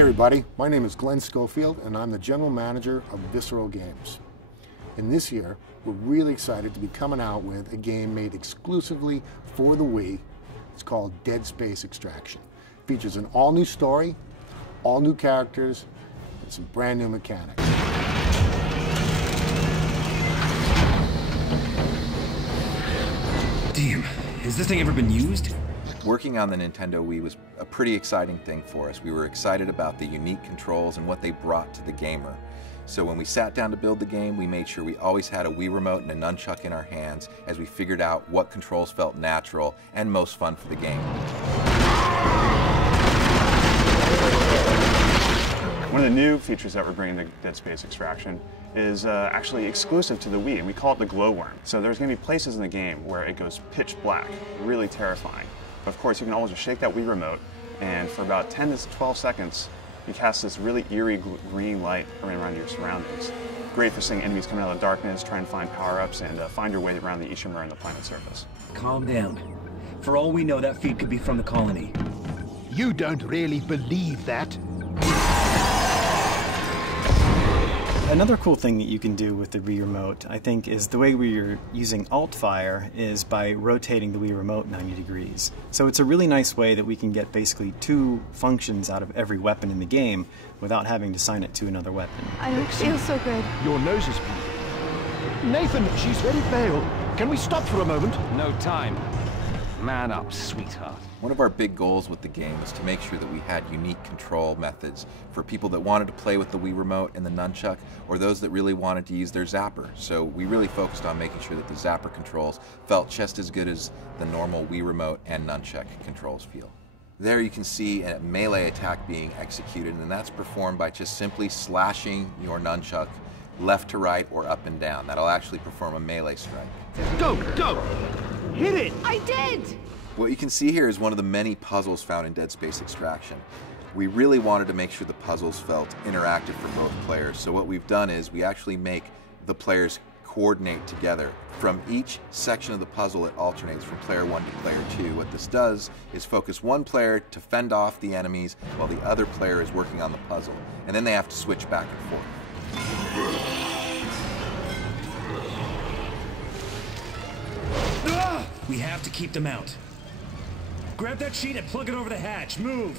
Hey everybody, my name is Glenn Schofield and I'm the General Manager of Visceral Games. And this year, we're really excited to be coming out with a game made exclusively for the Wii. It's called Dead Space Extraction. It features an all-new story, all new characters, and some brand new mechanics. Damn, has this thing ever been used? Working on the Nintendo Wii was a pretty exciting thing for us. We were excited about the unique controls and what they brought to the gamer. So when we sat down to build the game, we made sure we always had a Wii remote and a nunchuck in our hands as we figured out what controls felt natural and most fun for the game. One of the new features that we're bringing to Dead Space Extraction is actually exclusive to the Wii, and we call it the glowworm. So there's going to be places in the game where it goes pitch black, really terrifying. But of course, you can always just shake that Wii remote, and for about 10 to 12 seconds, you cast this really eerie green light around your surroundings. Great for seeing enemies coming out of the darkness, try and find power-ups, and find your way around the Ishimura and the planet surface. Calm down. For all we know, that feed could be from the colony. You don't really believe that? Another cool thing that you can do with the Wii Remote, I think, is the way we're using Alt-Fire is by rotating the Wii Remote 90 degrees. So it's a really nice way that we can get basically 2 functions out of every weapon in the game without having to assign it to another weapon. I don't feel so good. Your nose is bleeding. Nathan, she's very pale. Can we stop for a moment? No time. Man up, sweetheart. One of our big goals with the game was to make sure that we had unique control methods for people that wanted to play with the Wii Remote and the nunchuck, or those that really wanted to use their zapper. So we really focused on making sure that the zapper controls felt just as good as the normal Wii Remote and nunchuck controls feel. There you can see a melee attack being executed, and that's performed by just simply slashing your nunchuck left to right or up and down. That'll actually perform a melee strike. Go, go! Hit it! I did! What you can see here is one of the many puzzles found in Dead Space Extraction. We really wanted to make sure the puzzles felt interactive for both players. So what we've done is we actually make the players coordinate together. From each section of the puzzle, it alternates from player 1 to player 2. What this does is focus one player to fend off the enemies while the other player is working on the puzzle. And then they have to switch back and forth. We have to keep them out. Grab that sheet and plug it over the hatch. Move!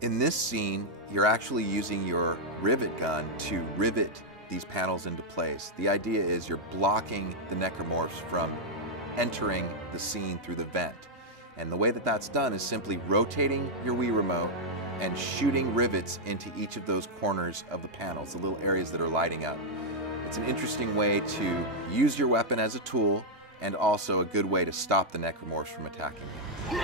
In this scene, you're actually using your rivet gun to rivet these panels into place. The idea is you're blocking the necromorphs from entering the scene through the vent. And the way that that's done is simply rotating your Wii remote and shooting rivets into each of those corners of the panels, the little areas that are lighting up. It's an interesting way to use your weapon as a tool, and also a good way to stop the necromorphs from attacking you.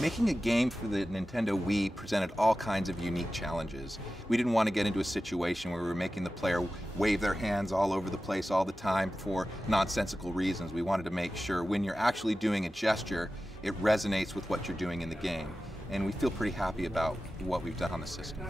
Making a game for the Nintendo Wii presented all kinds of unique challenges. We didn't want to get into a situation where we were making the player wave their hands all over the place all the time for nonsensical reasons. We wanted to make sure when you're actually doing a gesture, it resonates with what you're doing in the game. And we feel pretty happy about what we've done on the system.